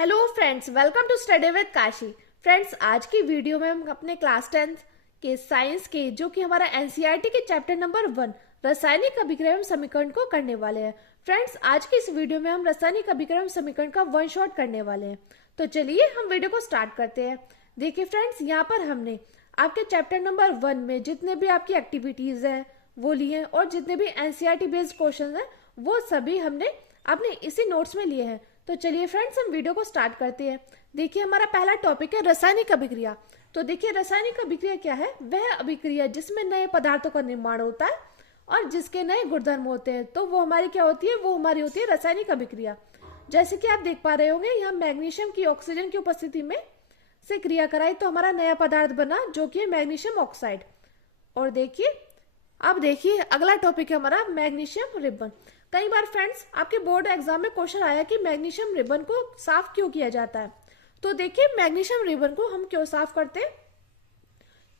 Hello friends, welcome to study with Kashi. Friends, आज की video में हम अपने क्लास 10 के साइंस के जो कि हमारा एनसीईआरटी के चैप्टर नंबर 1 रासायनिक अभिक्रिया समीकरण को करने वाले हैं। फ्रेंड्स, आज की इस वीडियो में हम रासायनिक अभिक्रिया समीकरण का वन शॉट करने वाले हैं। तो चलिए हम वीडियो को स्टार्ट करते हैं। देखिए फ्रेंड्स, यहाँ पर हमने आपके चैप्टर नंबर 1 में जितने भी आपकी एक्टिविटीज हैं वो लिए हैं और जितने भी एनसीईआरटी बेस्ड क्वेश्चन हैं वो सभी हमने अपने इसी नोट्स में लिए हैं। तो चलिए फ्रेंड्स, हम वीडियो को स्टार्ट करते हैं। देखिए, हमारा पहला टॉपिक है रासायनिक अभिक्रिया। तो देखिए, रासायनिक अभिक्रिया क्या है? वह अभिक्रिया जिसमें नए पदार्थों का निर्माण होता है और जिसके नए गुणधर्म होते हैं, तो वो हमारी क्या होती है? वो हमारी होती है रासायनिक अभिक्रिया। जैसे कि आप देख पा रहे होंगे, यहाँ मैग्नीशियम की ऑक्सीजन की उपस्थिति में से क्रिया कराई तो हमारा नया पदार्थ बना जो कि है मैग्नीशियम ऑक्साइड। और देखिए, अब देखिए अगला टॉपिक है हमारा मैग्नीशियम रिबन। कई बार फ्रेंड्स आपके बोर्ड एग्जाम में क्वेश्चन आया कि मैग्नीशियम रिबन को साफ क्यों किया जाता है। तो देखिए, मैग्नीशियम रिबन को हम क्यों साफ करते हैं?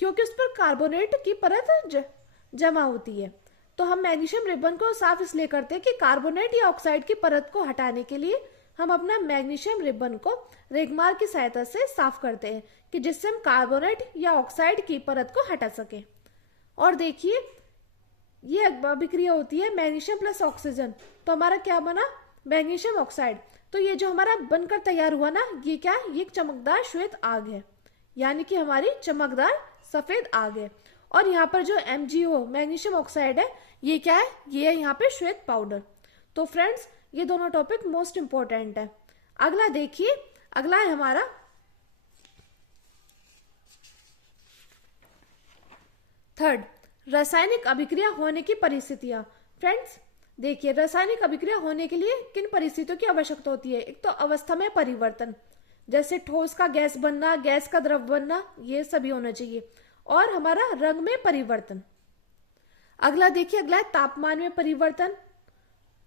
क्योंकि उस पर कार्बोनेट की परत जमा होती है। तो हम मैग्नीशियम रिबन को साफ इसलिए करते हैं कि कार्बोनेट या ऑक्साइड की परत को हटाने के लिए हम अपना मैग्नीशियम रिबन को रेगमार की सहायता से साफ करते हैं कि जिससे हम कार्बोनेट या ऑक्साइड की परत को हटा सके। और देखिए, ये अभिक्रिया होती है मैग्नीशियम प्लस ऑक्सीजन, तो हमारा क्या बना? Magnesium oxide. तो ये जो हमारा बनकर तैयार हुआ ना, ये क्या है? ये एक चमकदार श्वेत आग है, यानी कि हमारी चमकदार सफेद आग है। और यहाँ पर जो MgO मैग्नीशियम ऑक्साइड है, ये क्या है? ये है यहाँ पे श्वेत पाउडर। तो फ्रेंड्स, ये दोनों टॉपिक मोस्ट इंपॉर्टेंट है। अगला देखिए, अगला है हमारा थर्ड, रासायनिक अभिक्रिया होने की परिस्थितियां। फ्रेंड्स देखिए, रासायनिक अभिक्रिया होने के लिए किन परिस्थितियों की आवश्यकता होती है? एक तो अवस्था में परिवर्तन, जैसे ठोस का गैस बनना, गैस का द्रव बनना, ये सभी होना चाहिए। और हमारा रंग में परिवर्तन। अगला देखिए, अगला है तापमान में परिवर्तन।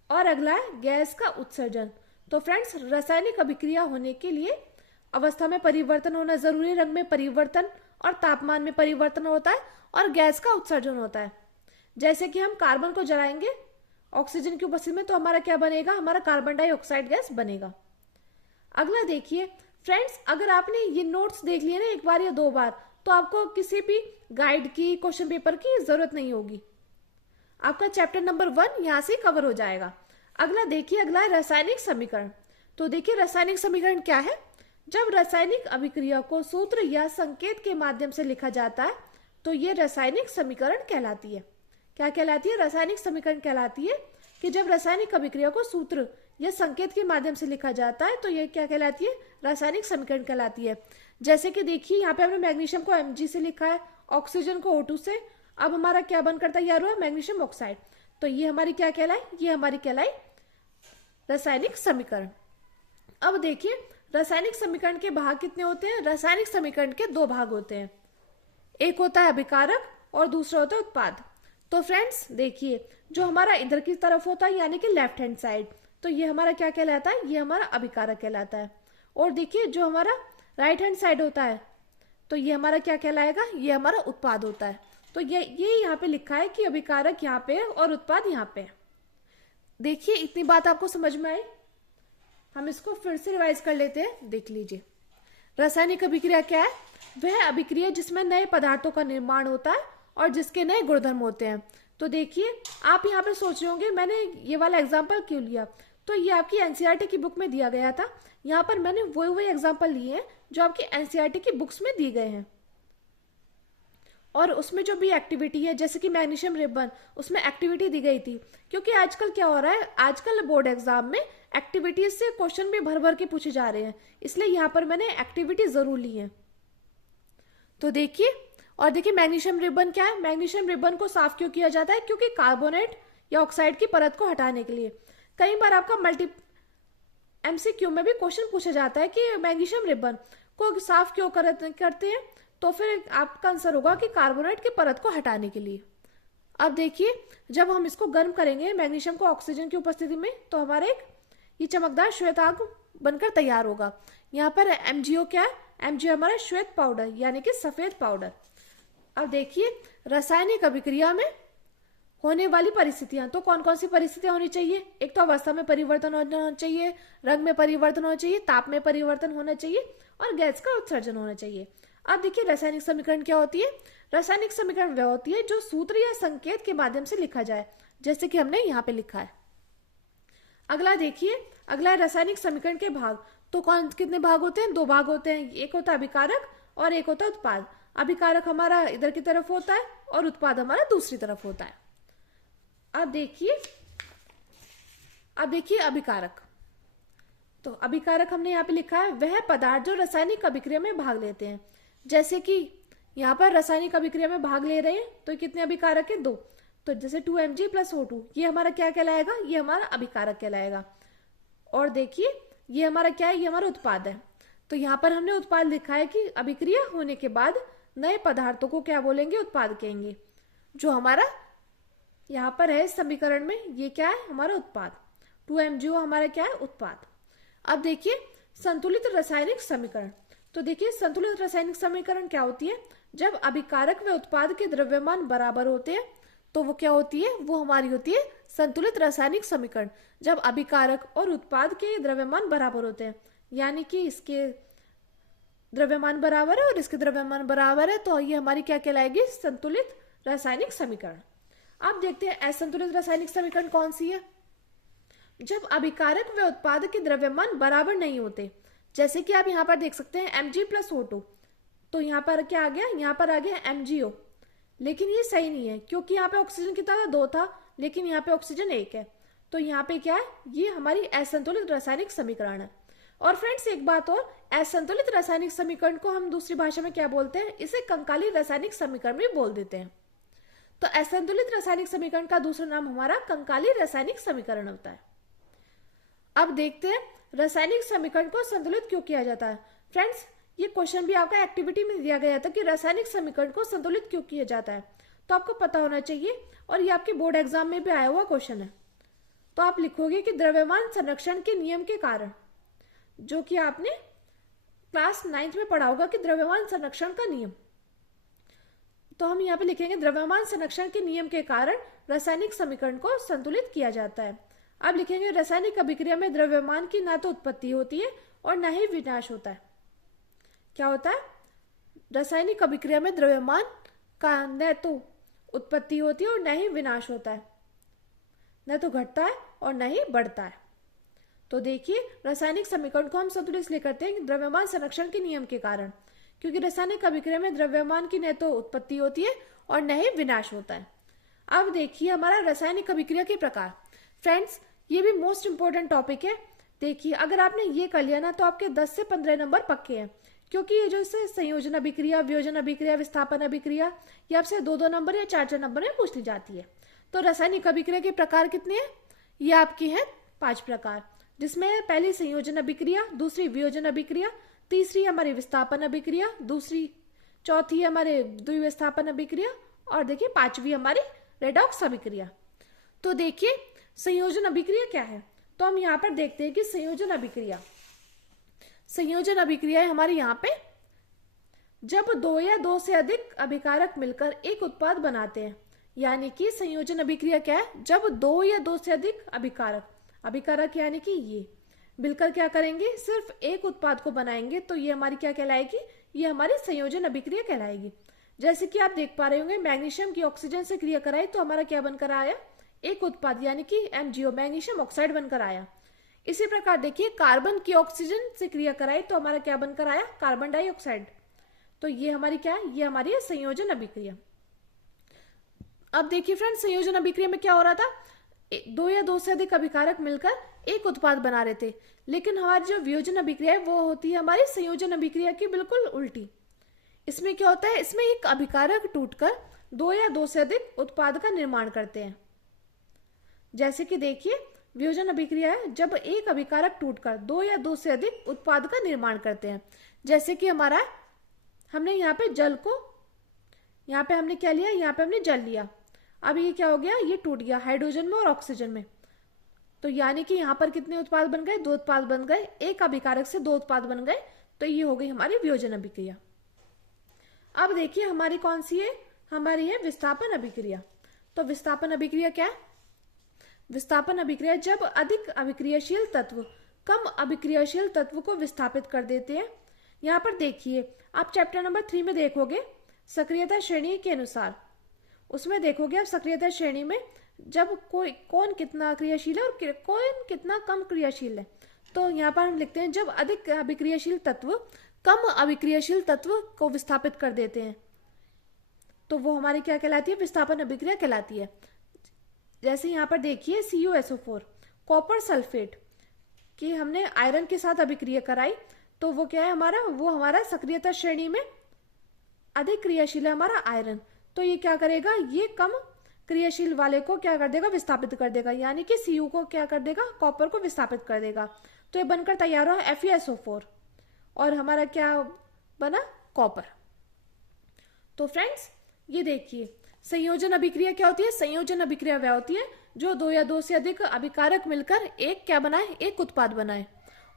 और अगला है गैस का उत्सर्जन। तो फ्रेंड्स, रासायनिक अभिक्रिया होने के लिए अवस्था में परिवर्तन होना जरूरी, रंग में परिवर्तन और तापमान में परिवर्तन होता है और गैस का उत्सर्जन होता है। जैसे कि हम कार्बन को जलाएंगे ऑक्सीजन की उपस्थिति में तो हमारा क्या बनेगा? हमारा कार्बन डाइऑक्साइड गैस बनेगा। अगला देखिए फ्रेंड्स, अगर आपने ये नोट्स देख लिए ना एक बार या दो बार, तो आपको किसी भी गाइड की, क्वेश्चन पेपर की जरूरत नहीं होगी। आपका चैप्टर नंबर 1 यहाँ से कवर हो जाएगा। अगला देखिए, अगला है रासायनिक समीकरण। तो देखिए, रासायनिक समीकरण क्या है? जब रासायनिक अभिक्रिया को सूत्र या संकेत के माध्यम से लिखा जाता है तो ये रासायनिक समीकरण कहलाती है। क्या कहलाती है? रासायनिक समीकरण कहलाती है कि जब रासायनिक अभिक्रिया को सूत्र या संकेत के माध्यम से लिखा जाता है तो ये क्या कहलाती है? रासायनिक समीकरण कहलाती है। जैसे कि देखिए, यहाँ पे हमने मैग्नीशियम को Mg से लिखा है, ऑक्सीजन को O2 से। अब हमारा क्या बनकर तैयार हुआ? Magnesium oxide. तो ये हमारी क्या कहलाई? ये हमारी कहलाई रासायनिक समीकरण। अब देखिए, रासायनिक समीकरण के भाग कितने होते हैं? रासायनिक समीकरण के दो भाग होते हैं, एक होता है अभिकारक और दूसरा होता है उत्पाद। तो फ्रेंड्स देखिए, जो हमारा इधर की तरफ होता है यानी कि लेफ्ट हैंड साइड, तो ये हमारा क्या कहलाता है? ये हमारा अभिकारक कहलाता है। और देखिए, जो हमारा राइट हैंड साइड होता है तो ये हमारा क्या कहलाएगा? ये हमारा उत्पाद होता है। तो ये यहाँ पे लिखा है कि अभिकारक यहाँ पे है और उत्पाद यहाँ पे है। देखिए, इतनी बात आपको समझ में आई? हम इसको फिर से रिवाइज कर लेते हैं। देख लीजिए, रासायनिक अभिक्रिया क्या है? वह अभिक्रिया जिसमें नए पदार्थों का निर्माण होता है और जिसके नए गुणधर्म होते हैं। तो देखिए, आप यहाँ पे सोच रहे होंगे मैंने ये वाला एग्जाम्पल क्यों लिया? तो ये आपकी एनसीईआरटी की बुक में दिया गया था। यहाँ पर मैंने वही एग्जाम्पल लिए हैं जो आपकी एनसीईआरटी की बुक्स में दिए गए हैं। और उसमें जो भी एक्टिविटी है, जैसे कि मैग्नीशियम रिबन, उसमें एक्टिविटी दी गई थी। क्योंकि आजकल क्या हो रहा है, आजकल बोर्ड एग्जाम में एक्टिविटीज से क्वेश्चन भी भर भर के पूछे जा रहे हैं, इसलिए यहाँ पर मैंने एक्टिविटी जरूर ली है। तो देखिए, और देखिए मैग्नीशियम रिबन क्या है? मैग्नीशियम रिबन को साफ क्यों किया जाता है? क्योंकि कार्बोनेट या ऑक्साइड की परत को हटाने के लिए। कई बार आपका MCQ में भी क्वेश्चन पूछा जाता है कि मैग्नीशियम रिबन को साफ क्यों करते हैं, तो फिर आपका आंसर होगा कि कार्बोनेट की परत को हटाने के लिए। अब देखिए, जब हम इसको गर्म करेंगे मैग्नीशियम को ऑक्सीजन की उपस्थिति में, तो हमारा एक ये चमकदार श्वेत आग बनकर तैयार होगा। यहाँ पर MgO क्या है? MgO हमारा श्वेत पाउडर यानी कि सफेद पाउडर। अब देखिए, रासायनिक अभिक्रिया में होने वाली परिस्थितियां, तो कौन कौन सी परिस्थितियां होनी चाहिए? एक तो अवस्था में परिवर्तन होना चाहिए, रंग में परिवर्तन होना चाहिए, ताप में परिवर्तन होना चाहिए और गैस का उत्सर्जन होना चाहिए। अब देखिए रासायनिक समीकरण क्या होती है। रासायनिक समीकरण वह होती है जो सूत्र या संकेत के माध्यम से लिखा जाए, जैसे कि हमने यहाँ पे लिखा है। अगला देखिए, अगला है रासायनिक समीकरण के भाग। तो कौन कितने भाग होते हैं? 2 भाग होते हैं, एक होता है अभिकारक और एक होता है उत्पाद। अभिकारक हमारा इधर की तरफ होता है और उत्पाद हमारा दूसरी तरफ होता है। अब देखिए अभिकारक। तो अभिकारक हमने यहाँ पे लिखा है वह पदार्थ जो रासायनिक अभिक्रिया में भाग लेते हैं। जैसे कि यहाँ पर रासायनिक अभिक्रिया में भाग ले रहे हैं, तो कितने अभिकारक है? 2। तो जैसे 2Mg + O2, ये हमारा क्या कहलाएगा? ये हमारा अभिकारक कहलाएगा। और देखिए ये हमारा क्या है? ये हमारा उत्पाद है। तो यहाँ पर हमने उत्पाद लिखा है कि अभिक्रिया होने के बाद नए पदार्थों को क्या बोलेंगे? उत्पाद कहेंगे। जो हमारा यहाँ पर है समीकरण में, ये क्या है? हमारा उत्पाद। 2MgO हमारा क्या है? उत्पाद। अब देखिए संतुलित रासायनिक समीकरण। तो देखिए संतुलित रासायनिक समीकरण क्या होती है? जब अभिकारक व उत्पाद के द्रव्यमान बराबर होते हैं तो वो क्या होती है? वो हमारी होती है संतुलित रासायनिक समीकरण। जब अभिकारक और उत्पाद के द्रव्यमान बराबर होते हैं, यानी कि इसके द्रव्यमान बराबर है और इसके द्रव्यमान बराबर है, तो ये हमारी क्या कहलाएगी? संतुलित रासायनिक समीकरण। अब देखते हैं असंतुलित रासायनिक समीकरण कौन सी है। जब अभिकारक व उत्पाद के द्रव्यमान बराबर नहीं होते, जैसे कि आप यहाँ पर देख सकते हैं Mg + O2, तो यहाँ पर क्या आ गया? यहाँ पर आ गया MgO। लेकिन ये सही नहीं है, क्योंकि यहाँ पे ऑक्सीजन कितना था? 2 था, लेकिन यहाँ पे ऑक्सीजन 1 है। तो यहाँ पे क्या है? ये हमारी असंतुलित रासायनिक समीकरण है। और फ्रेंड्स एक बात और, असंतुलित रासायनिक समीकरण को हम दूसरी भाषा में क्या बोलते हैं? इसे कंकाली रासायनिक समीकरण भी बोल देते हैं। तो असंतुलित रासायनिक समीकरण का दूसरा नाम हमारा कंकाली रासायनिक समीकरण होता है। अब देखते हैं रासायनिक समीकरण को संतुलित क्यों किया जाता है। फ्रेंड्स ये क्वेश्चन भी आपका एक्टिविटी में दिया गया था कि रासायनिक समीकरण को संतुलित क्यों किया जाता है, तो आपको पता होना चाहिए और ये आपके बोर्ड एग्जाम में भी आया हुआ क्वेश्चन है। तो आप लिखोगे कि द्रव्यमान संरक्षण के नियम के कारण, जो कि आपने क्लास 9th में पढ़ा होगा कि द्रव्यमान संरक्षण का नियम। तो हम यहाँ पे लिखेंगे द्रव्यमान संरक्षण के नियम के कारण रासायनिक समीकरण को संतुलित किया जाता है। अब लिखेंगे रासायनिक अभिक्रिया में द्रव्यमान की ना तो उत्पत्ति होती है और ना ही विनाश होता है। क्या होता है? रासायनिक अभिक्रिया में द्रव्यमान का न तो उत्पत्ति होती है और न ही विनाश होता है, न तो घटता है और न ही बढ़ता है। तो देखिए रासायनिक समीकरण को हम संतुलित इसलिए करते हैं द्रव्यमान संरक्षण के नियम के कारण, क्योंकि रासायनिक अभिक्रिया में द्रव्यमान की न तो उत्पत्ति होती है और न ही विनाश होता है। अब देखिए हमारा रासायनिक अभिक्रिया के प्रकार। फ्रेंड्स ये भी मोस्ट इंपोर्टेंट टॉपिक है। देखिए अगर आपने ये कर लिया ना तो आपके 10 से 15 नंबर पक्के हैं, क्योंकि ये जो इससे संयोजन अभिक्रिया, वियोजन अभिक्रिया, विस्थापन अभिक्रिया, ये आपसे 2-2 नंबर या 4-4 नंबर में पूछ ली जाती है। तो रासायनिक अभिक्रिया के प्रकार कितने हैं? ये आपके हैं 5 प्रकार, जिसमें पहली संयोजन अभिक्रिया, दूसरी वियोजन अभिक्रिया, तीसरी हमारी विस्थापन अभिक्रिया, चौथी हमारे द्विविस्थापन अभिक्रिया और देखिए 5वीं हमारी रेडॉक्स अभिक्रिया। तो देखिए संयोजन अभिक्रिया क्या है, तो हम यहाँ पर देखते हैं कि संयोजन अभिक्रिया है हमारे यहाँ पे जब 2 या 2 से अधिक अभिकारक मिलकर एक उत्पाद बनाते हैं। यानी कि संयोजन अभिक्रिया क्या है? जब 2 या 2 से अधिक अभिकारक यानी कि ये मिलकर क्या करेंगे? सिर्फ एक उत्पाद को बनाएंगे, तो ये हमारी क्या कहलाएगी? ये हमारी संयोजन अभिक्रिया कहलाएगी। जैसे कि आप देख पा रहे होंगे मैग्नीशियम की ऑक्सीजन से क्रिया कराई तो हमारा क्या बनकर आया? एक उत्पाद यानी कि MgO, मैग्नीशियम ऑक्साइड बनकर आया। इसी प्रकार देखिए कार्बन की ऑक्सीजन से क्रिया कराई तो हमारा क्या बनकर आया? Carbon dioxide. तो ये हमारी क्या है? ये हमारी है संयोजन अभिक्रिया। अब देखिए फ्रेंड्स संयोजन अभिक्रिया में क्या हो रहा था? 2 या 2 से अधिक अभिकारक मिलकर एक उत्पाद बना रहे थे, लेकिन हमारी जो वियोजन अभिक्रिया है वो होती है हमारी संयोजन अभिक्रिया की बिल्कुल उल्टी। इसमें क्या होता है? इसमें एक अभिकारक टूटकर 2 या 2 से अधिक उत्पाद का निर्माण करते हैं। जैसे कि देखिए वियोजन अभिक्रिया है जब एक अभिकारक टूटकर 2 या 2 से अधिक उत्पाद का निर्माण करते हैं। जैसे कि हमारा हमने यहाँ पे जल को, यहाँ पे हमने क्या लिया? यहाँ पे हमने जल लिया। अब ये क्या हो गया? ये टूट गया हाइड्रोजन में और ऑक्सीजन में। तो यानी कि यहाँ पर कितने उत्पाद बन गए? 2 उत्पाद बन गए। एक अभिकारक से 2 उत्पाद बन गए, तो ये हो गई हमारी वियोजन अभिक्रिया। अब देखिए हमारी कौन सी है? हमारी है विस्थापन अभिक्रिया। तो विस्थापन अभिक्रिया क्या है? विस्थापन अभिक्रिया जब अधिक अभिक्रियाशील तत्व कम अभिक्रियाशील तत्व को विस्थापित कर देते हैं। यहाँ पर देखिए, आप चैप्टर नंबर 3 में देखोगे सक्रियता श्रेणी के अनुसार, उसमें देखोगे आप सक्रियता श्रेणी में जब कौन कितना क्रियाशील है और कौन कितना कम क्रियाशील है। तो यहाँ पर हम लिखते हैं जब अधिक अभिक्रियाशील तत्व कम अभिक्रियाशील तत्व को विस्थापित कर देते हैं, तो वो हमारी क्या कहलाती है? विस्थापन अभिक्रिया कहलाती है। जैसे यहाँ पर देखिए CuSO4 कॉपर सल्फेट की हमने आयरन के साथ अभिक्रिया कराई, तो वो क्या है हमारा? वो हमारा सक्रियता श्रेणी में अधिक क्रियाशील है हमारा आयरन। तो ये क्या करेगा? ये कम क्रियाशील वाले को क्या कर देगा? विस्थापित कर देगा, यानी कि Cu को क्या कर देगा? कॉपर को विस्थापित कर देगा। तो ये बनकर तैयार हुआ FeSO4 और हमारा क्या बना? कॉपर। तो फ्रेंड्स ये देखिए, संयोजन अभिक्रिया क्या होती है? संयोजन अभिक्रिया वह होती है जो दो या दो से अधिक अभिकारक मिलकर एक क्या बनाए? एक उत्पाद बनाए।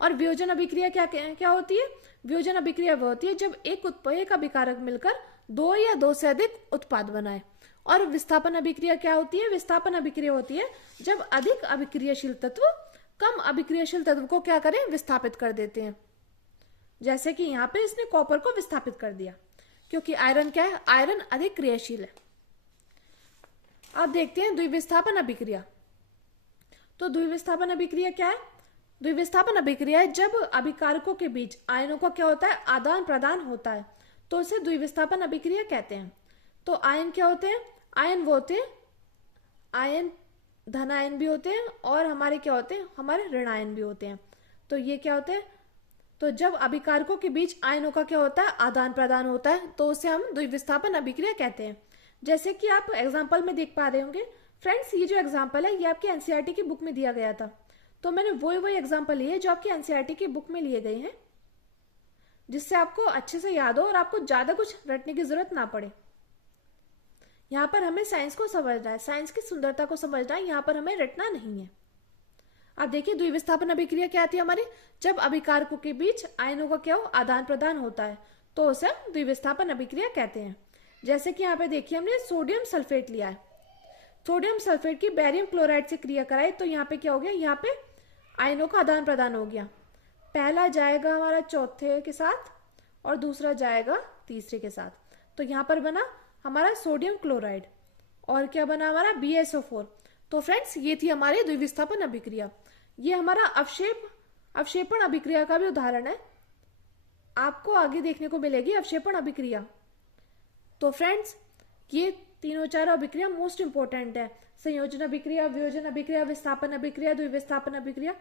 और वियोजन अभिक्रिया क्या होती है? वियोजन अभिक्रिया वह होती है जब एक अभिकारक मिलकर दो या दो से अधिक उत्पाद बनाए। और विस्थापन अभिक्रिया क्या होती है? विस्थापन अभिक्रिया होती है जब अधिक अभिक्रियाशील तत्व कम अभिक्रियाशील तत्व को क्या करें? विस्थापित कर देते हैं। जैसे कि यहाँ पे इसने कॉपर को विस्थापित कर दिया, क्योंकि आयरन क्या है? आयरन अधिक क्रियाशील है। अब देखते हैं द्विविस्थापन अभिक्रिया। तो द्विविस्थापन अभिक्रिया क्या है? द्विविस्थापन अभिक्रिया है जब अभिकारकों के बीच आयनों का क्या होता है? आदान प्रदान होता है, तो इसे द्विविस्थापन अभिक्रिया कहते हैं। तो आयन क्या होते हैं? आयन वो होते हैं, आयन धन आयन भी होते हैं और हमारे क्या होते हैं? हमारे ऋण आयन भी होते हैं। तो ये क्या होते हैं? तो जब अभिकारकों के बीच आयनों का क्या होता है? आदान प्रदान होता है, तो उसे हम द्विविस्थापन अभिक्रिया कहते हैं। जैसे कि आप एग्जाम्पल में देख पा रहे होंगे फ्रेंड्स, ये जो एग्जाम्पल है ये आपके एनसीईआरटी की बुक में दिया गया था। तो मैंने वही एग्जाम्पल लिए जो आपके एनसीईआरटी की बुक में लिए गए हैं, जिससे आपको अच्छे से याद हो और आपको ज्यादा कुछ रटने की जरूरत ना पड़े। यहाँ पर हमें साइंस को समझना है, साइंस की सुंदरता को समझना है, यहाँ पर हमें रटना नहीं है। अब देखिए द्विविस्थापन अभिक्रिया क्या आती है हमारी? जब अभिकारकों के बीच आयनों का क्या हो? आदान प्रदान होता है, तो उसे हम द्विविस्थापन अभिक्रिया कहते हैं। जैसे कि यहाँ पे देखिए हमने सोडियम सल्फेट लिया है, सोडियम सल्फेट की बेरियम क्लोराइड से क्रिया कराई, तो यहाँ पे क्या हो गया? यहाँ पे आयनों का आदान प्रदान हो गया। पहला जाएगा हमारा चौथे के साथ और दूसरा जाएगा तीसरे के साथ, तो यहाँ पर बना हमारा सोडियम क्लोराइड और क्या बना हमारा? BeSO4। तो फ्रेंड्स ये थी हमारी द्विविस्थापन अभिक्रिया। ये हमारा अवक्षेपण अभिक्रिया का भी उदाहरण है, आपको आगे देखने को मिलेगी अवक्षेपण अभिक्रिया। तो फ्रेंड्स ये तीनों चार अभिक्रिया मोस्ट इंपोर्टेंट है, संयोजन अभिक्रिया, वियोजन अभिक्रिया, विस्थापन अभिक्रिया, द्विविस्थापन अभिक्रिया।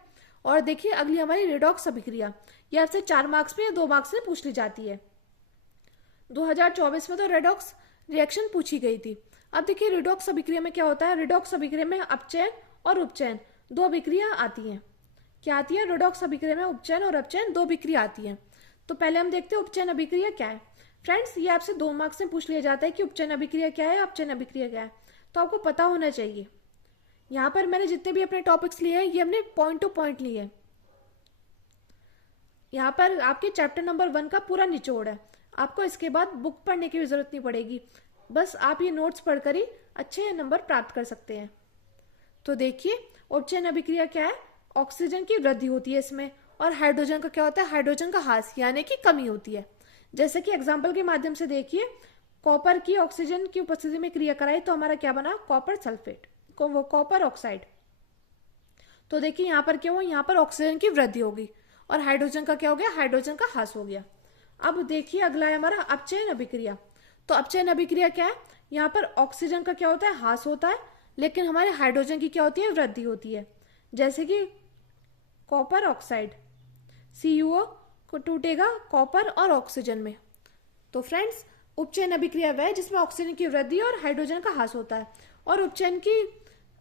और देखिए अगली हमारी रेडॉक्स अभिक्रिया, ये आपसे 4 मार्क्स में या 2 मार्क्स में पूछ ली जाती है। 2024 में तो रेडॉक्स रिएक्शन पूछी गई थी। अब देखिए रेडॉक्स अभिक्रिया में क्या होता है? रेडॉक्स अभिक्रिया में अपचयन और उपचयन दो अभिक्रिया आती हैं। क्या आती है? रेडॉक्स अभिक्रिया में उपचयन और अपचयन दो अभिक्रिया आती हैं। तो पहले हम देखते हैं उपचयन अभिक्रिया क्या है। फ्रेंड्स ये आपसे 2 मार्क्स में पूछ लिया जाता है कि उपचयन अभिक्रिया क्या है, अपचयन अभिक्रिया क्या है, तो आपको पता होना चाहिए। यहाँ पर मैंने जितने भी अपने टॉपिक्स लिए हैं ये हमने पॉइंट टू पॉइंट लिए हैं। यहाँ पर आपके चैप्टर नंबर 1 का पूरा निचोड़ है, आपको इसके बाद बुक पढ़ने की भी जरूरत नहीं पड़ेगी, बस आप ये नोट्स पढ़कर ही अच्छे नंबर प्राप्त कर सकते हैं। तो देखिए उपचयन अभिक्रिया क्या है? ऑक्सीजन की वृद्धि होती है इसमें, और हाइड्रोजन का क्या होता है? हाइड्रोजन का ह्रास यानी कि कमी होती है। जैसे कि एग्जाम्पल के माध्यम से देखिए, कॉपर की ऑक्सीजन की उपस्थिति में क्रिया कराई तो हमारा क्या बना? कॉपर सल्फेट, वो कॉपर ऑक्साइड। तो देखिए यहाँ पर क्या हुआ? यहाँ पर ऑक्सीजन की वृद्धि होगी और हाइड्रोजन का क्या हो गया? हाइड्रोजन का ह्रास हो गया। अब देखिए अगला है हमारा अपचयन अभिक्रिया। तो अपचयन अभिक्रिया क्या है? यहाँ पर ऑक्सीजन का क्या होता है? ह्रास होता है, लेकिन हमारे हाइड्रोजन की क्या होती है? वृद्धि होती है। जैसे कि कॉपर ऑक्साइड, CuO को टूटेगा कॉपर और ऑक्सीजन में। तो फ्रेंड्स उपचयन अभिक्रिया वह है जिसमें ऑक्सीजन की वृद्धि और हाइड्रोजन का ह्रास होता है, और उपचयन की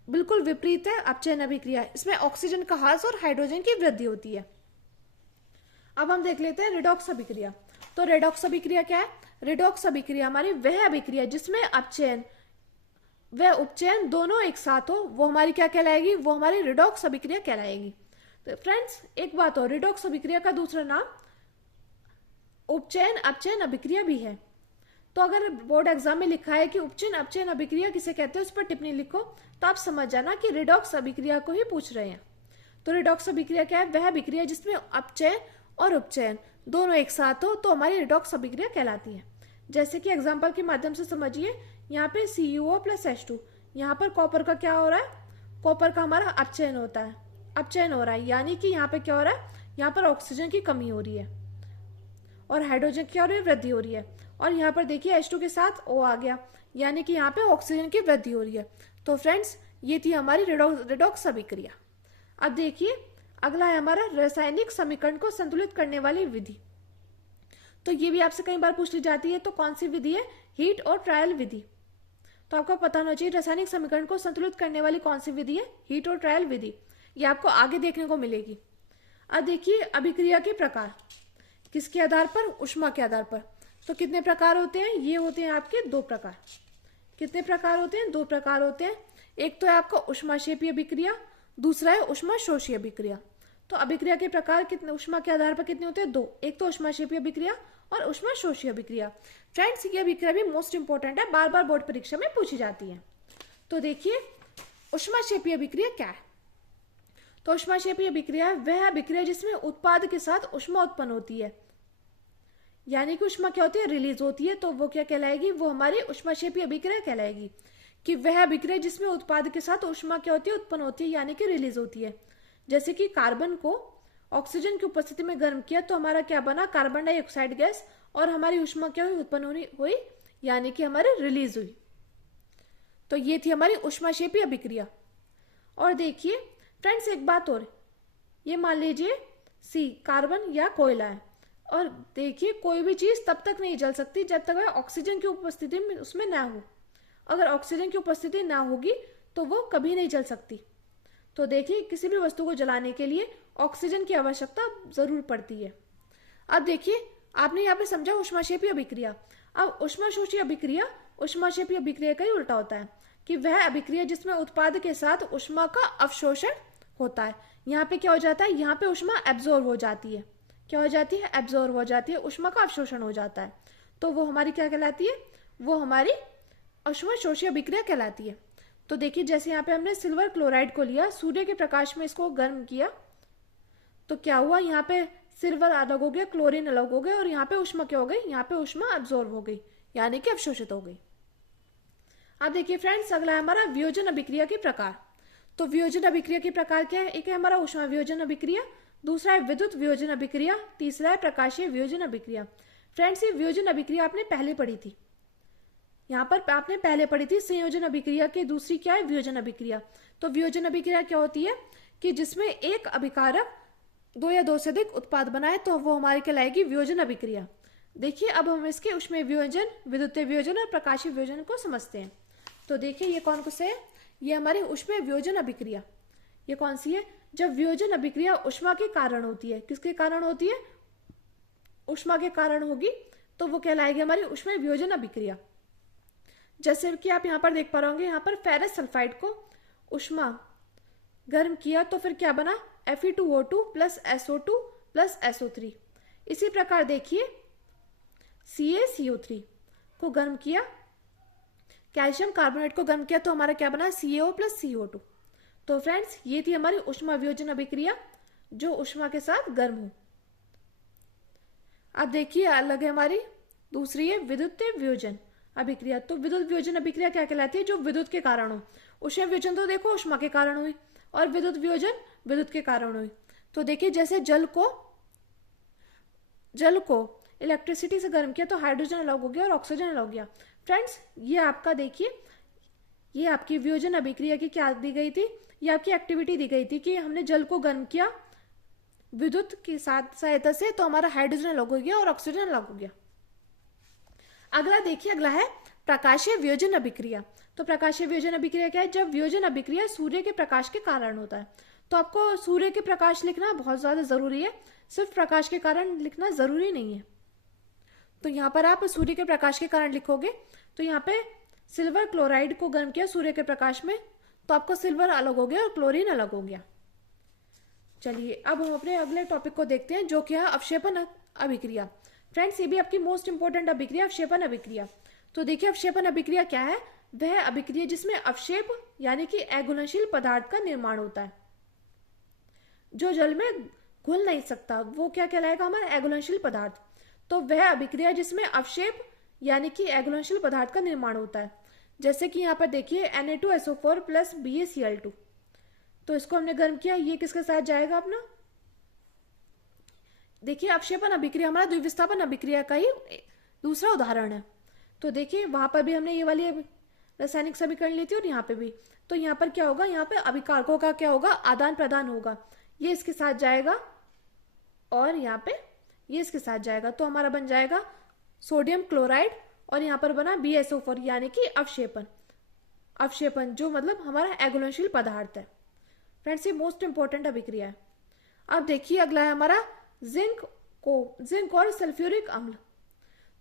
बिल्कुल विपरीत है अपचयन अभिक्रिया, इसमें ऑक्सीजन का ह्रास और हाइड्रोजन की वृद्धि होती है। अब हम देख लेते हैं रेडॉक्स अभिक्रिया। तो रेडॉक्स अभिक्रिया क्या है? रेडॉक्स अभिक्रिया हमारी वह अभिक्रिया जिसमें अपचयन व उपचयन दोनों एक साथ हो, वो हमारी क्या कहलाएगी? वो हमारी रेडॉक्स अभिक्रिया कहलाएगी। तो फ्रेंड्स एक बात और, रेडॉक्स अभिक्रिया का दूसरा नाम उपचयन अपचयन अभिक्रिया भी है। तो अगर बोर्ड एग्जाम में लिखा है कि उपचयन अपचयन अभिक्रिया किसे कहते हैं, उस पर टिप्पणी लिखो, तो आप समझ जाना कि रिडॉक्स अभिक्रिया को ही पूछ रहे हैं। तो रिडॉक्स अभिक्रिया क्या है? वह अभिक्रिया जिसमें अपचयन और उपचयन दोनों एक साथ हो, तो हमारी रिडॉक्स अभिक्रिया कहलाती है। जैसे कि एग्जाम्पल के माध्यम से समझिए, यहाँ पे CuO प्लस H2, यहाँ पर कॉपर का क्या हो रहा है? कॉपर का हमारा अपचयन होता है, अपचयन हो रहा है, यानी कि यहाँ पे क्या हो रहा है? यहाँ पर ऑक्सीजन की कमी हो रही है और हाइड्रोजन की हो रही है, वृद्धि हो रही है। और यहाँ पर देखिए H2 के साथ O आ गया, यानी कि यहाँ पे ऑक्सीजन की वृद्धि हो रही है। तो फ्रेंड्स, ये थी हमारी रिडॉक्स अभिक्रिया। अब देखिए अगला है हमारा रासायनिक समीकरण को संतुलित करने वाली विधि। तो ये भी आपसे कई बार पूछ ली जाती है। तो कौन सी विधि है? हीट और ट्रायल विधि। तो आपको पता होना चाहिए रासायनिक समीकरण को संतुलित करने वाली कौन सी विधि है? हीट और ट्रायल विधि। ये आपको आगे देखने को मिलेगी। अब देखिए अभिक्रिया के प्रकार, किसके आधार पर? ऊष्मा के आधार पर। तो कितने प्रकार होते हैं? ये होते हैं आपके 2 प्रकार। कितने प्रकार होते हैं? 2 प्रकार होते हैं। एक तो है आपका ऊष्माक्षेपीय अभिक्रिया, दूसरा है ऊष्माशोषी अभिक्रिया। तो अभिक्रिया के प्रकार कितने ऊष्मा के आधार पर कितने होते हैं? 2। एक तो ऊष्माक्षेपीय अभिक्रिया और ऊष्माशोषी अभिक्रिया। फ्रेंड्स, ये अभिक्रिया भी मोस्ट इंपॉर्टेंट है, बार बार बोर्ड परीक्षा में पूछी जाती है। तो देखिए ऊष्माक्षेपीय अभिक्रिया क्या है? तो ऊष्माक्षेपीय अभिक्रिया वह अभिक्रिया जिसमें उत्पाद के साथ ऊष्मा उत्पन्न होती है, यानी कि ऊष्मा क्या होती है? रिलीज होती है। तो वो क्या कहलाएगी? वो हमारी ऊष्माक्षेपीय अभिक्रिया कहलाएगी। कि वह अभिक्रिया जिसमें उत्पाद के साथ ऊष्मा क्या होती है? उत्पन्न होती है, यानी कि रिलीज होती है। जैसे कि कार्बन को ऑक्सीजन की उपस्थिति में गर्म किया तो हमारा क्या बना? कार्बन डाइऑक्साइड गैस, और हमारी ऊष्मा क्या हुई? उत्पन्न हुई, यानी कि हमारी रिलीज हुई। तो ये थी हमारी ऊष्माक्षेपीय अभिक्रिया। और देखिए फ्रेंड्स, एक बात और, ये मान लीजिए C कार्बन या कोयला है, और देखिए कोई भी चीज तब तक नहीं जल सकती जब तक वह ऑक्सीजन की उपस्थिति में उसमें ना हो। अगर ऑक्सीजन की उपस्थिति ना होगी तो वो कभी नहीं जल सकती। तो देखिए किसी भी वस्तु को जलाने के लिए ऑक्सीजन की आवश्यकता जरूर पड़ती है। अब देखिए आपने यहाँ पे समझा ऊष्माक्षेपीय अभिक्रिया। अब ऊष्माशोषी अभिक्रिया ऊष्माक्षेपीय अभिक्रिया का ही उल्टा होता है, कि वह अभिक्रिया जिसमें उत्पाद के साथ ऊष्मा का अवशोषण होता है। यहाँ पे क्या हो जाता है? यहाँ पे ऊष्मा एब्जॉर्ब हो जाती है। क्या हो जाती है? एब्जॉर्ब हो जाती है, ऊष्मा का अवशोषण हो जाता है। तो वो हमारी क्या कहलाती है? वो हमारी ऊष्माशोषी अभिक्रिया कहलाती है। तो देखिए जैसे यहाँ पे हमने सिल्वर क्लोराइड को लिया, सूर्य के प्रकाश में इसको गर्म किया, तो क्या हुआ? यहाँ पे सिल्वर अलग हो गया, क्लोरीन अलग हो गया, और यहाँ पे ऊष्मा क्या हो गई? यहाँ पे ऊष्मा अब्सॉर्ब हो गई, यानी कि अवशोषित हो गई। अब देखिए फ्रेंड्स, अगला है हमारा वियोजन अभिक्रिया के प्रकार। तो वियोजन अभिक्रिया के प्रकार क्या है? एक है हमारा ऊष्मा वियोजन अभिक्रिया, दूसरा है विद्युत वियोजन अभिक्रिया, तीसरा है प्रकाशीय वियोजन अभिक्रिया। फ्रेंड्स, ये वियोजन अभिक्रिया आपने पहले पढ़ी थी, यहाँ पर आपने पहले पढ़ी थी संयोजन अभिक्रिया की। दूसरी क्या है? वियोजन अभिक्रिया। तो वियोजन अभिक्रिया क्या होती है? कि जिसमें एक अभिकारक 2 या 2 से अधिक उत्पाद बनाए, तो वो हमारी कहलाएगी वियोजन अभिक्रिया। देखिए अब हम इसके ऊष्मीय वियोजन, विद्युतीय वियोजन और प्रकाशीय वियोजन को समझते हैं। तो देखिए ये कौन से है? ये हमारी ऊष्मीय वियोजन अभिक्रिया। ये कौन सी है? जब वियोजन अभिक्रिया ऊष्मा के कारण होती है। किसके कारण होती है? ऊष्मा के कारण होगी, तो वो कहलाएगी हमारी ऊष्मीय वियोजन अभिक्रिया। जैसे कि आप यहाँ पर देख पा रहे होंगे, यहाँ पर फेरस सल्फाइड को ऊष्मा गर्म किया तो फिर क्या बना? Fe2O2 plus SO2 plus SO3। इसी प्रकार देखिए CaCO3 को गर्म किया, कैल्शियम कार्बोनेट को गर्म किया, तो हमारा क्या बना? CaO plus CO2। तो फ्रेंड्स, ये थी हमारी ऊष्मा वियोजन अभिक्रिया, जो ऊष्मा के साथ गर्म हो। अब देखिए अलग है हमारी दूसरी है विद्युतीय वियोजन अभिक्रिया। तो विद्युत वियोजन अभिक्रिया क्या कहलाती है? जो विद्युत के कारण हो। ऊष्मा वियोजन तो देखो ऊष्मा के कारण हुई, और विद्युत वियोजन विद्युत के कारण हुई। तो देखिए जैसे जल को इलेक्ट्रिसिटी से गर्म किया तो हाइड्रोजन अलग हो गया और ऑक्सीजन अलग हो गया। फ्रेंड्स, ये आपका देखिए, ये आपकी वियोजन अभिक्रिया की क्या दी गई थी? ये आपकी एक्टिविटी दी गई थी कि हमने जल को गर्म किया विद्युत की सहायता से, तो हमारा हाइड्रोजन अलग हो गया और ऑक्सीजन अलग हो गया। अगला देखिए, अगला है प्रकाशीय वियोजन अभिक्रिया। तो प्रकाशीय वियोजन अभिक्रिया क्या है? जब वियोजन अभिक्रिया सूर्य के प्रकाश के कारण होता है। तो आपको सूर्य के प्रकाश लिखना बहुत ज्यादा जरूरी है, सिर्फ प्रकाश के कारण लिखना जरूरी नहीं है। तो यहाँ पर आप सूर्य के प्रकाश के कारण लिखोगे, तो यहाँ पे सिल्वर क्लोराइड को गर्म किया सूर्य के प्रकाश में, तो आपको सिल्वर अलग हो गया और क्लोरीन अलग हो गया। चलिए अब हम अपने अगले टॉपिक को देखते हैं, जो कि है अवक्षेपण अभिक्रिया। फ्रेंड्स ये भी आपकी मोस्ट इंपॉर्टेंट अभिक्रिया अवक्षेपण अभिक्रिया। तो देखिए अवक्षेपण अभिक्रिया क्या है, वह अभिक्रिया जिसमें अवक्षेप यानी कि अघुलनशील पदार्थ का निर्माण होता है जो जल में घुल नहीं सकता, वो क्या कहलाएगा हमारा अघुलनशील पदार्थ। तो वह अभिक्रिया जिसमें अवक्षेप यानी कि अघुलनशील पदार्थ का निर्माण होता है, जैसे कि यहाँ पर देखिए Na2SO4 प्लस BaCl2। तो इसको हमने गर्म किया, ये किसके साथ जाएगा अपना, देखिए अवक्षेपण अभिक्रिया हमारा द्विविस्थापन अभिक्रिया का ही दूसरा उदाहरण है। तो देखिए वहां पर भी हमने ये वाली रासायनिक समीकरण ली थी और यहाँ पे भी। तो यहाँ पर क्या होगा, यहाँ पे अभिकारकों का क्या होगा, आदान प्रदान होगा, ये इसके साथ जाएगा और यहाँ पे ये इसके साथ जाएगा। तो हमारा बन जाएगा सोडियम क्लोराइड और यहाँ पर बना BaSO4 यानी कि अवक्षेपण। अवक्षेपण जो मतलब हमारा अघुलनशील पदार्थ है। फ्रेंड्स ये मोस्ट इंपॉर्टेंट अभिक्रिया है। अब देखिए अगला है हमारा जिंक और सल्फ्यूरिक अम्ल।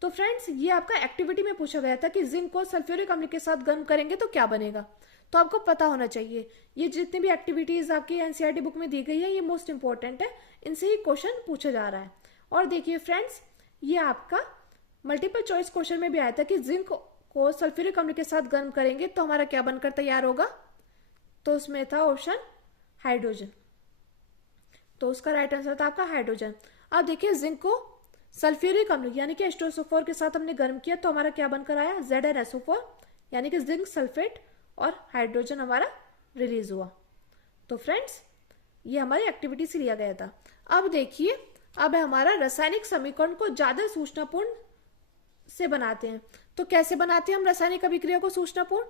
तो फ्रेंड्स ये आपका एक्टिविटी में पूछा गया था कि जिंक को सल्फ्यूरिक अम्ल के साथ गर्म करेंगे तो क्या बनेगा। तो आपको पता होना चाहिए, ये जितनी भी एक्टिविटीज आपकी एनसीईआरटी बुक में दी गई है ये मोस्ट इंपॉर्टेंट है, इनसे ही क्वेश्चन पूछा जा रहा है। और देखिए फ्रेंड्स ये आपका मल्टीपल चॉइस क्वेश्चन में भी आया था कि जिंक को सल्फ्यूरिक अम्ल के साथ गर्म करेंगे तो हमारा क्या बनकर तैयार होगा। तो उसमें था ऑप्शन हाइड्रोजन, तो उसका राइट आंसर था आपका हाइड्रोजन। अब देखिए जिंक को सल्फ्यूरिक अम्ल यानी कि H2SO4 के साथ हमने गर्म किया तो हमारा क्या बनकर आया, ZnSO4 यानी कि जिंक सल्फेट और हाइड्रोजन हमारा रिलीज हुआ। तो फ्रेंड्स ये हमारी एक्टिविटी से लिया गया था। अब देखिए अब है हमारा रासायनिक समीकरण को ज्यादा सूचनापूर्ण से बनाते हैं। तो कैसे बनाते हैं हम रासायनिक अभिक्रिया को सूचनापूर्ण,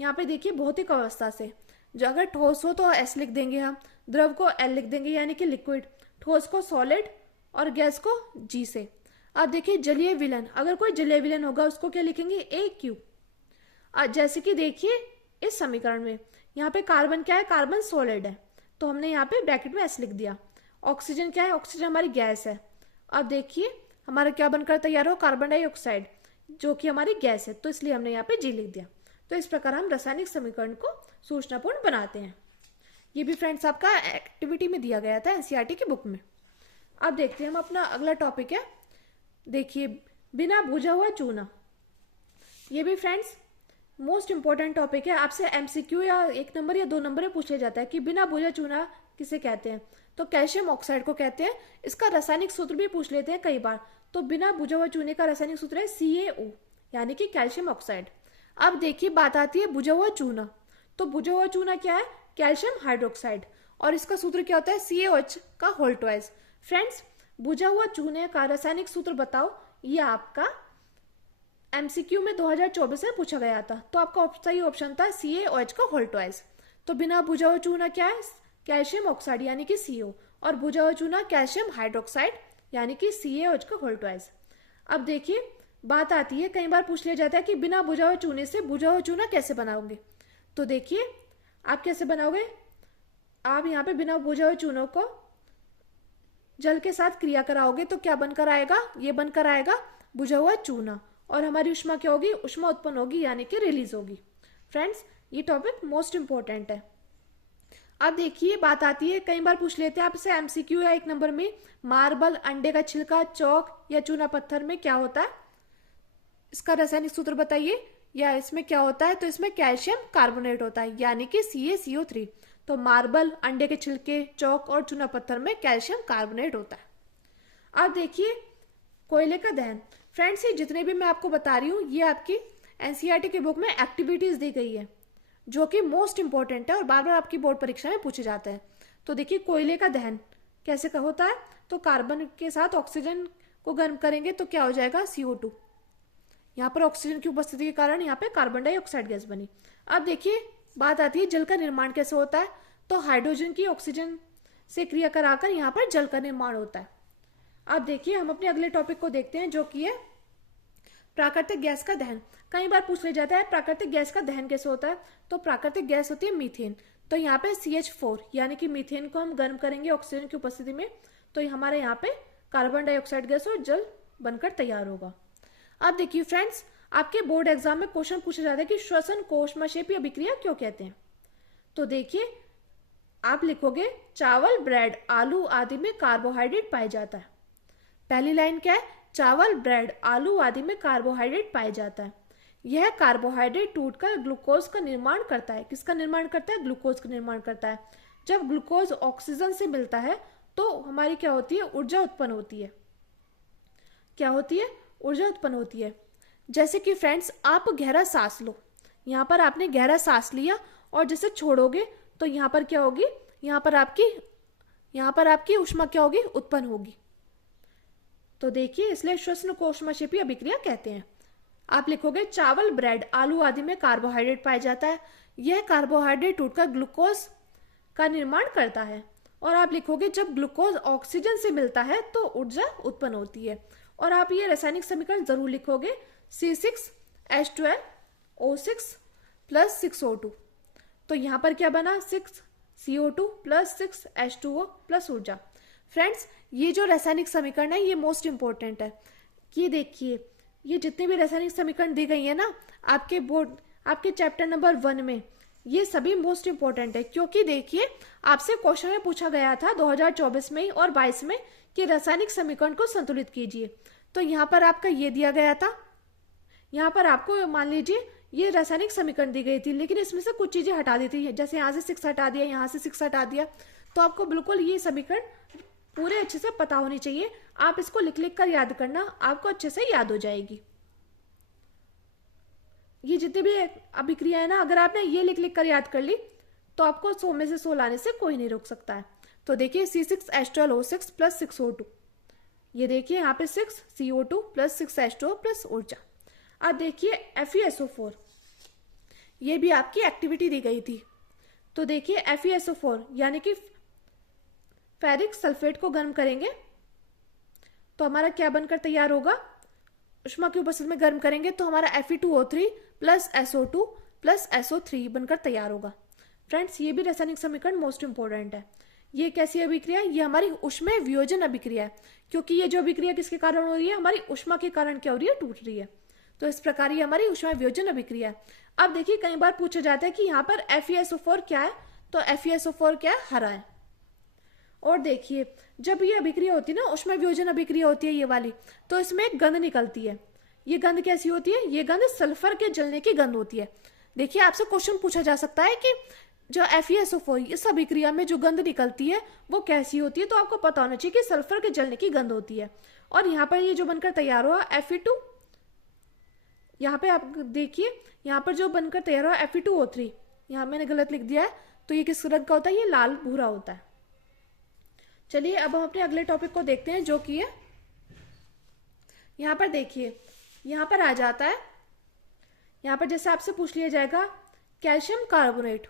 यहाँ पे देखिए भौतिक अवस्था से। जो अगर ठोस हो तो S लिख देंगे हम, द्रव को L लिख देंगे यानी कि लिक्विड, ठोस को सॉलिड और गैस को G से। अब देखिए जलीय विलयन, अगर कोई जलीय विलयन होगा उसको क्या लिखेंगे AQ। जैसे कि देखिए इस समीकरण में यहाँ पे कार्बन क्या है, कार्बन सॉलिड है तो हमने यहाँ पे ब्रैकेट में S लिख दिया। ऑक्सीजन क्या है, ऑक्सीजन हमारी गैस है। अब देखिए हमारा क्या बनकर तैयार हो, कार्बन डाइऑक्साइड जो कि हमारी गैस है, तो इसलिए हमने यहाँ पे G लिख दिया। तो इस प्रकार हम रासायनिक समीकरण को सूचनापूर्ण बनाते हैं। ये भी फ्रेंड्स आपका एक्टिविटी में दिया गया था एनसीईआरटी की बुक में। अब देखते हैं हम अपना अगला टॉपिक है, देखिए बिना भुजा हुआ चूना। ये भी फ्रेंड्स मोस्ट इंपॉर्टेंट टॉपिक है, आपसे एमसीक्यू या 1 नंबर या 2 नंबर में पूछा जाता है कि बिना भुजा चूना किसे कहते हैं। तो कैल्शियम ऑक्साइड को कहते हैं। इसका रासायनिक सूत्र भी पूछ लेते हैं कई बार। तो बिना भुजा हुआ चूने का रासायनिक सूत्र है CaO यानी कि कैल्शियम ऑक्साइड। अब देखिए बात आती है भुजा हुआ चूना। तो भुजा हुआ चूना क्या है, कैल्शियम हाइड्रोक्साइड, और इसका सूत्र क्या होता है CaOH का होल ट्वाइस। फ्रेंड्स भुजा हुआ चूने का रासायनिक सूत्र बताओ, ये आपका एमसीक्यू में 2024 में पूछा गया था। तो आपका सही ऑप्शन था CaOH का होल ट्वाइस। तो बिना भुजा हुआ चूना क्या है, कैल्शियम ऑक्साइड यानी कि CO, और भुजा हुआ चूना कैल्शियम हाइड्रोक्साइड यानी कि CaOH का होल ट्वाइस। अब देखिए बात आती है, कई बार पूछ लिया जाता है कि बिना भुजा हुआ चूने से भुजा हुआ चूना कैसे बनाओगे। तो देखिए आप कैसे बनाओगे, आप यहाँ पे बिना भुजा हुए चूनों को जल के साथ क्रिया कराओगे तो क्या बनकर आएगा, ये बनकर आएगा भुजा हुआ चूना, और हमारी ऊष्मा क्या होगी, ऊष्मा उत्पन्न होगी यानी कि रिलीज होगी। फ्रेंड्स ये टॉपिक मोस्ट इंपॉर्टेंट है। अब देखिए बात आती है, कई बार पूछ लेते हैं आपसे एमसीक्यू या 1 नंबर में, मार्बल, अंडे का छिलका, चौक या चूना पत्थर में क्या होता है, इसका रासायनिक सूत्र बताइए, या इसमें क्या होता है। तो इसमें कैल्शियम कार्बोनेट होता है यानी कि CaCO3। तो मार्बल, अंडे के छिलके, चौक और चूना पत्थर में कैल्शियम कार्बोनेट होता है। अब देखिए कोयले का दहन। फ्रेंड्स ये जितने भी मैं आपको बता रही हूँ ये आपकी एनसीईआरटी की बुक में एक्टिविटीज दी गई है जो कि मोस्ट इंपॉर्टेंट है और बार बार आपकी बोर्ड परीक्षा में पूछे जाते हैं। तो देखिए कोयले का दहन कैसे का होता है, तो कार्बन के साथ ऑक्सीजन को गर्म करेंगे तो क्या हो जाएगा CO2। यहाँ पर ऑक्सीजन की उपस्थिति के कारण यहाँ पे कार्बन डाइऑक्साइड गैस बनी। अब देखिए बात आती है जल का निर्माण कैसे होता है। तो हाइड्रोजन की ऑक्सीजन से क्रिया कराकर यहाँ पर जल का निर्माण होता है। अब देखिए हम अपने अगले टॉपिक को देखते हैं जो कि है प्राकृतिक गैस का दहन। कई बार पूछ लिया जाता है प्राकृतिक गैस का दहन कैसे होता है। तो प्राकृतिक गैस होती है मीथेन। तो यहाँ पे CH4 यानी कि मीथेन को हम गर्म करेंगे ऑक्सीजन की उपस्थिति में, तो हमारे यहाँ पे कार्बन डाइऑक्साइड गैस और जल बनकर तैयार होगा। अब देखिए फ्रेंड्स आपके बोर्ड एग्जाम में क्वेश्चन पूछा जाता है कि श्वसन कोशमक्षेपी अभिक्रिया क्यों कहते हैं। तो देखिए आप लिखोगे चावल, ब्रेड, आलू आदि में कार्बोहाइड्रेट पाया जाता है। पहली लाइन क्या है, चावल, ब्रेड, आलू आदि में कार्बोहाइड्रेट पाया जाता है। यह कार्बोहाइड्रेट टूटकर ग्लूकोज का निर्माण करता है। किसका निर्माण करता है? ग्लूकोज का निर्माण करता है। जब ग्लूकोज ऑक्सीजन से मिलता है तो हमारी क्या होती है? ऊर्जा उत्पन्न होती है। क्या होती है? ऊर्जा उत्पन्न होती है। जैसे कि फ्रेंड्स, आप गहरा सांस लो, यहाँ पर आपने गहरा सांस लिया और जैसे छोड़ोगे तो यहाँ पर क्या होगी? यहाँ पर आपकी ऊष्मा क्या होगी? उत्पन्न होगी। तो देखिए, इसलिए श्वसन को ऊष्माक्षेपी अभिक्रिया कहते हैं। आप लिखोगे चावल, ब्रेड, आलू आदि में कार्बोहाइड्रेट पाया जाता है। यह कार्बोहाइड्रेट टूटकर ग्लूकोज का निर्माण करता है। और आप लिखोगे जब ग्लूकोज ऑक्सीजन से मिलता है तो ऊर्जा उत्पन्न होती है। और आप ये रासायनिक समीकरण जरूर लिखोगे, C6H12O6 प्लस 6O2। तो यहाँ पर क्या बना? 6CO2 प्लस 6H2O प्लस ऊर्जा। फ्रेंड्स, ये जो रासायनिक समीकरण है ये मोस्ट इंपॉर्टेंट है। ये देखिए, ये जितने भी रासायनिक समीकरण दी गई है ना आपके चैप्टर नंबर 1 में, ये सभी मोस्ट इंपॉर्टेंट है। क्योंकि देखिए, आपसे क्वेश्चन में पूछा गया था 2024 में और 22 में कि रासायनिक समीकरण को संतुलित कीजिए। तो यहाँ पर आपका ये दिया गया था। यहाँ पर आपको मान लीजिए ये रासायनिक समीकरण दी गई थी, लेकिन इसमें से कुछ चीजें हटा दी थी। जैसे यहाँ से 6 हटा दिया, यहाँ से 6 हटा दिया। तो आपको बिल्कुल ये समीकरण पूरे अच्छे से पता होनी चाहिए। आप इसको लिख लिख कर याद करना, आपको अच्छे से याद हो जाएगी। ये जितनी भी अभिक्रिया है ना, अगर आपने ये लिख लिख कर याद कर ली तो आपको 100 में से 100 लाने से कोई नहीं रोक सकता है। तो देखिए C6H12O6 प्लस 6O2, ये देखिए यहाँ पे 6CO2 प्लस 6H2O प्लस ऊर्जा। अब देखिए FeSO4, ये भी आपकी एक्टिविटी दी गई थी। तो देखिए FeSO4 यानी कि फेरिक सल्फेट को गर्म करेंगे तो हमारा क्या बनकर तैयार होगा? ऊष्मा की उपस्थिति में गर्म करेंगे तो हमारा Fe2O3 plus SO2 plus SO3 बनकर तैयार होगा। फ्रेंड्स, ये भी रासायनिक समीकरण मोस्ट इंपोर्टेंट है। ये कैसी अभिक्रिया है? ये हमारी ऊष्मीय वियोजन अभिक्रिया है। क्योंकि ये जो अभिक्रिया किसके कारण हो रही है? हमारी ऊष्मा के कारण क्या हो रही है? टूट रही है। तो इस प्रकार ये हमारी ऊष्मीय वियोजन अभिक्रिया है। अब देखिए, कई बार पूछा जाता है कि यहाँ पर FeSO4 क्या है? तो FeSO4 क्या है? हरा है। और देखिए, जब ये अभिक्रिया होती है ना, ऊष्मीय वियोजन अभिक्रिया होती है ये वाली, तो इसमें एक गंध निकलती है। ये गंध कैसी होती है? ये गंध सल्फर के जलने की गंध होती है। देखिए, आपसे क्वेश्चन पूछा जा सकता है कि जो FeSO4 इस अभिक्रिया में जो गंध निकलती है वो कैसी होती है? तो आपको पता होना चाहिए कि सल्फर के जलने की गंध होती है। और यहाँ पर ये जो बनकर तैयार हुआ Fe2, यहाँ पे आप देखिए, यहाँ पर जो बनकर तैयार हुआ Fe2O3, यहाँ मैंने गलत लिख दिया है। तो ये किस रंग का होता है? ये लाल भूरा होता है। चलिए अब हम अपने अगले टॉपिक को देखते हैं, जो कि है यहाँ पर देखिए, यहाँ पर आ जाता है, यहाँ पर जैसे आपसे पूछ लिया जाएगा कैल्शियम कार्बोनेट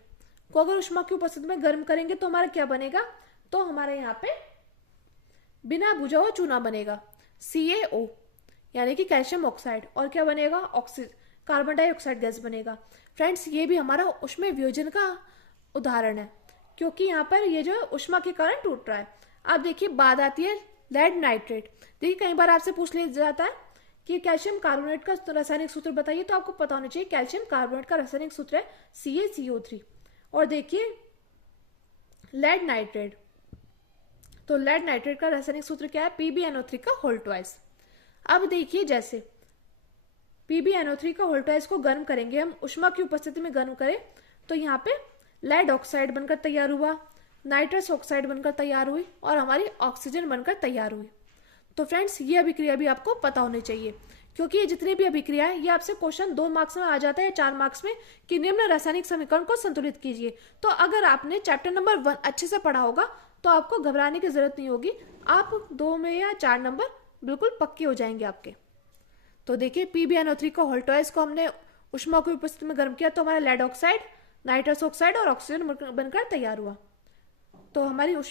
को अगर ऊष्मा की उपस्थिति में गर्म करेंगे तो हमारा क्या बनेगा? तो हमारे यहाँ पे बिना बुझा हुआ चूना बनेगा, CaO, यानी कि कैल्शियम ऑक्साइड। और क्या बनेगा? कार्बन डाइऑक्साइड गैस बनेगा। फ्रेंड्स, ये भी हमारा ऊष्मीय वियोजन का उदाहरण है, क्योंकि यहाँ पर ये जो ऊष्मा के कारण टूट रहा है। अब देखिए, बात आती है लेड नाइट्रेट। देखिए, कई बार आपसे पूछ लिया जाता है कि कैल्शियम कार्बोनेट का रासायनिक सूत्र बताइए, तो आपको पता होना चाहिए कैल्शियम कार्बोनेट का रासायनिक सूत्र है CaCO3। और देखिए लेड नाइट्रेट, तो लेड नाइट्रेट का रासायनिक सूत्र क्या है? PbNO3 का होल ट्वाइस। अब देखिए, जैसे PbNO3 का होल ट्वाइस को गर्म करेंगे हम, ऊष्मा की उपस्थिति में गर्म करें तो यहाँ पे लेड ऑक्साइड बनकर तैयार हुआ, नाइट्रस ऑक्साइड बनकर तैयार हुई और हमारी ऑक्सीजन बनकर तैयार हुई। तो फ्रेंड्स, ये अभिक्रिया भी आपको पता होनी चाहिए, क्योंकि ये जितनी भी अभिक्रिया है ये आपसे क्वेश्चन 2 मार्क्स में आ जाता है, 4 मार्क्स में, कि निम्न रासायनिक समीकरण को संतुलित कीजिए। तो अगर आपने चैप्टर नंबर 1 अच्छे से पढ़ा होगा तो आपको घबराने की जरूरत नहीं होगी। आप 2 में या 4 नंबर बिल्कुल पक्के हो जाएंगे आपके। तो देखिए, PbNO3 का होल ट्वाइस को हमने ऊष्मा की उपस्थिति में गर्म किया तो हमारा लेड ऑक्साइड, नाइट्रस ऑक्साइड और ऑक्सीजन बनकर तैयार हुआ। तो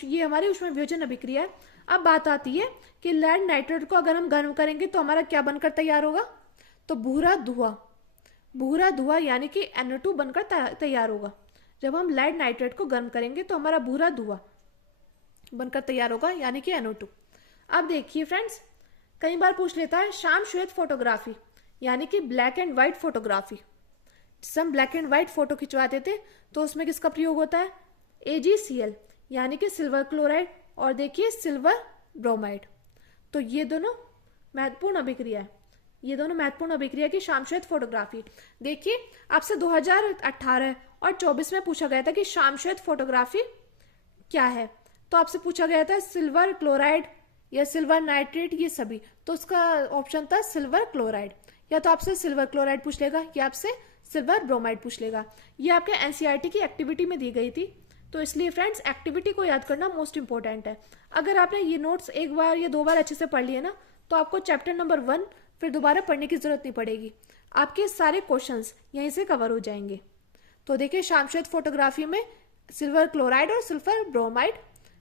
ये हमारी ऊष्मीय वियोजन अभिक्रिया है। अब बात आती है कि लेड नाइट्रेट को अगर हम गर्म करेंगे तो हमारा क्या बनकर तैयार होगा? तो भूरा धुआं यानी कि NO2 बनकर तैयार होगा। जब हम लेड नाइट्रेट को गर्म करेंगे तो हमारा भूरा धुआं बनकर तैयार होगा, यानी कि NO2। अब देखिए फ्रेंड्स, कई बार पूछ लेता है शाम श्वेत फोटोग्राफी, यानी कि ब्लैक एंड व्हाइट फोटोग्राफी। जिससे हम ब्लैक एंड व्हाइट फोटो खिंचवाते थे तो उसमें किसका प्रयोग होता है? AgCl, यानी कि सिल्वर क्लोराइड, और देखिए सिल्वर ब्रोमाइड। तो ये दोनों महत्वपूर्ण अभिक्रिया है। ये दोनों महत्वपूर्ण अभिक्रिया की शामश्वेत फोटोग्राफी। देखिए आपसे 2018 और 24 में पूछा गया था कि शामश्वेत फोटोग्राफी क्या है। तो आपसे पूछा गया था सिल्वर क्लोराइड या सिल्वर नाइट्रेट, ये सभी। तो उसका ऑप्शन था सिल्वर क्लोराइड। या तो आपसे सिल्वर क्लोराइड पूछ लेगा या आपसे सिल्वर ब्रोमाइड पूछ लेगा। ये आपके एनसीईआरटी की एक्टिविटी में दी गई थी, तो इसलिए फ्रेंड्स एक्टिविटी को याद करना मोस्ट इंपॉर्टेंट है। अगर आपने ये नोट्स एक बार या 2 बार अच्छे से पढ़ लिए ना, तो आपको चैप्टर नंबर 1 फिर दोबारा पढ़ने की जरूरत नहीं पड़ेगी। आपके सारे क्वेश्चंस यहीं से कवर हो जाएंगे। तो देखिए शामश्वेत फोटोग्राफी में सिल्वर क्लोराइड और सिल्वर ब्रोमाइड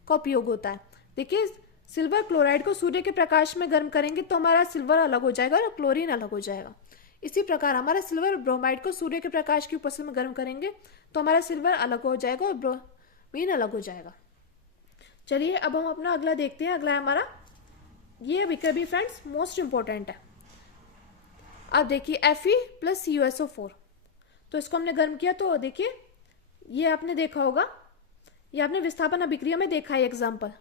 का उपयोग होता है। देखिए सिल्वर क्लोराइड को सूर्य के प्रकाश में गर्म करेंगे तो हमारा सिल्वर अलग हो जाएगा और क्लोरीन अलग हो जाएगा। इसी प्रकार हमारा सिल्वर ब्रोमाइड को सूर्य के प्रकाश की उपस्थिति में गर्म करेंगे तो हमारा सिल्वर अलग हो जाएगा और ब्रोमीन अलग हो जाएगा। चलिए अब हम अपना अगला देखते हैं। अगला है हमारा ये अभिक्रिया भी फ्रेंड्स मोस्ट इंपॉर्टेंट है। अब देखिए Fe+CuSO4, तो इसको हमने गर्म किया। तो देखिए ये आपने देखा होगा, ये आपने विस्थापन अभिक्रिया में देखा है एग्जाम्पल।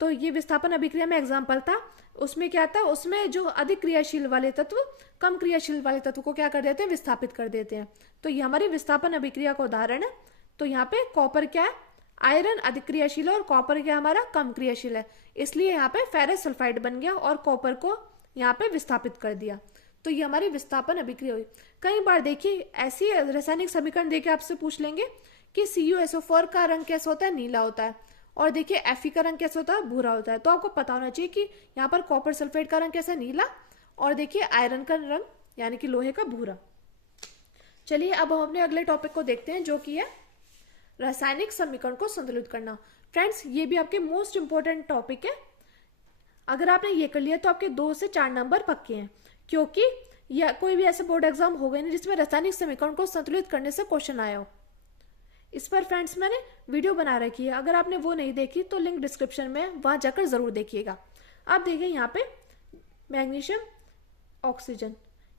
तो ये विस्थापन अभिक्रिया में एग्जाम्पल था। उसमें क्या था, उसमें जो अधिक क्रियाशील वाले तत्व कम क्रियाशील वाले तत्व को क्या कर देते हैं, विस्थापित कर देते हैं। तो ये हमारी विस्थापन अभिक्रिया का उदाहरण है। तो यहाँ पे कॉपर क्या है, आयरन अधिक क्रियाशील है और कॉपर क्या हमारा कम क्रियाशील है, इसलिए यहाँ पे फेरस सल्फाइड बन गया और कॉपर को यहाँ पे विस्थापित कर दिया। तो ये हमारी विस्थापन अभिक्रिया हुई। कई बार देखिए ऐसी रासायनिक समीकरण देके आपसे पूछ लेंगे कि CuSO4 का रंग कैसा होता है, नीला होता है, और देखिए Fe का रंग कैसा होता है, भूरा होता है। तो आपको पता होना चाहिए कि यहाँ पर कॉपर सल्फेट का रंग कैसा है, नीला, और देखिए आयरन का रंग यानी कि लोहे का भूरा। चलिए अब हम अपने अगले टॉपिक को देखते हैं जो कि है रासायनिक समीकरण को संतुलित करना। फ्रेंड्स ये भी आपके मोस्ट इंपॉर्टेंट टॉपिक है। अगर आपने ये कर लिया तो आपके 2 से 4 नंबर पक्के हैं, क्योंकि या कोई भी ऐसे बोर्ड एग्जाम हो गए नहीं जिसमें रासायनिक समीकरण को संतुलित करने से क्वेश्चन आया हो। इस पर फ्रेंड्स मैंने वीडियो बना रखी है, अगर आपने वो नहीं देखी तो लिंक डिस्क्रिप्शन में, वहां जाकर जरूर देखिएगा। आप देखिए यहाँ पे मैग्नीशियम, ऑक्सीजन,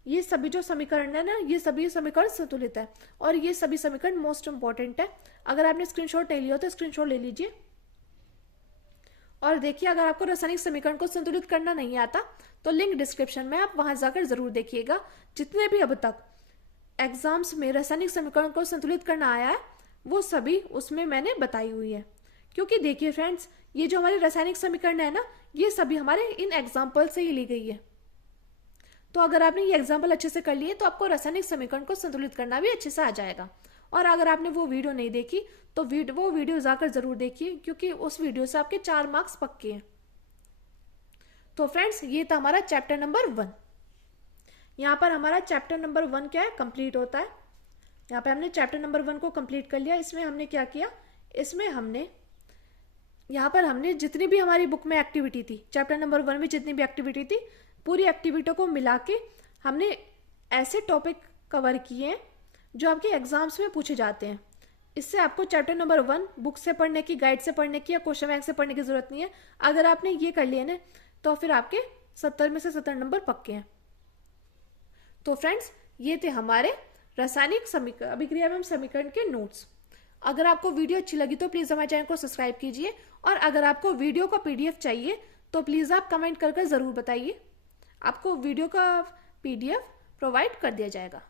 ये सभी जो समीकरण है ना, ये सभी समीकरण संतुलित है और ये सभी समीकरण मोस्ट इंपॉर्टेंट है। अगर आपने स्क्रीनशॉट नहीं लिया तो स्क्रीनशॉट ले लीजिए। और देखिए अगर आपको रासायनिक समीकरण को संतुलित करना नहीं आता तो लिंक डिस्क्रिप्शन में, आप वहां जाकर जरूर देखिएगा। जितने भी अब तक एग्जाम्स में रासायनिक समीकरण को संतुलित करना आया है वो सभी उसमें मैंने बताई हुई है। क्योंकि देखिए फ्रेंड्स ये जो हमारी रासायनिक समीकरण है ना, ये सभी हमारे इन एग्जाम्पल से ही ली गई है। तो अगर आपने ये एग्जाम्पल अच्छे से कर लिए तो आपको रासायनिक समीकरण को संतुलित करना भी अच्छे से आ जाएगा। और अगर आपने वो वीडियो नहीं देखी तो वो वीडियो जाकर जरूर देखिए, क्योंकि उस वीडियो से आपके 4 मार्क्स पक्के हैं। तो फ्रेंड्स ये था हमारा चैप्टर नंबर 1। यहाँ पर हमारा चैप्टर नंबर 1 क्या है, कंप्लीट होता है। यहाँ पे हमने चैप्टर नंबर 1 को कंप्लीट कर लिया। इसमें हमने क्या किया, इसमें हमने यहाँ पर हमने जितनी भी हमारी बुक में एक्टिविटी थी, चैप्टर नंबर 1 में जितनी भी एक्टिविटी थी, पूरी एक्टिविटी को मिला के हमने ऐसे टॉपिक कवर किए हैं जो आपके एग्जाम्स में पूछे जाते हैं। इससे आपको चैप्टर नंबर 1 बुक से पढ़ने की, गाइड से पढ़ने की या क्वेश्चन बैंक से पढ़ने की जरूरत नहीं है। अगर आपने ये कर लिया ना तो फिर आपके 70 में से 70 नंबर पक्के हैं। तो फ्रेंड्स ये थे हमारे रासायनिक अभिक्रिया एवं समीकरण के नोट्स। अगर आपको वीडियो अच्छी लगी तो प्लीज हमारे चैनल को सब्सक्राइब कीजिए, और अगर आपको वीडियो का PDF चाहिए तो प्लीज आप कमेंट कर जरूर बताइए, आपको वीडियो का PDF प्रोवाइड कर दिया जाएगा।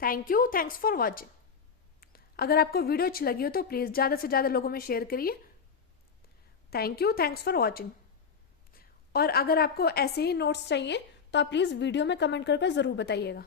Thank you, thanks for watching. अगर आपको वीडियो अच्छी लगी हो तो प्लीज ज्यादा से ज्यादा लोगों में शेयर करिए। Thank you, thanks for watching. और अगर आपको ऐसे ही नोट्स चाहिए तो आप प्लीज वीडियो में कमेंट कर जरूर बताइएगा।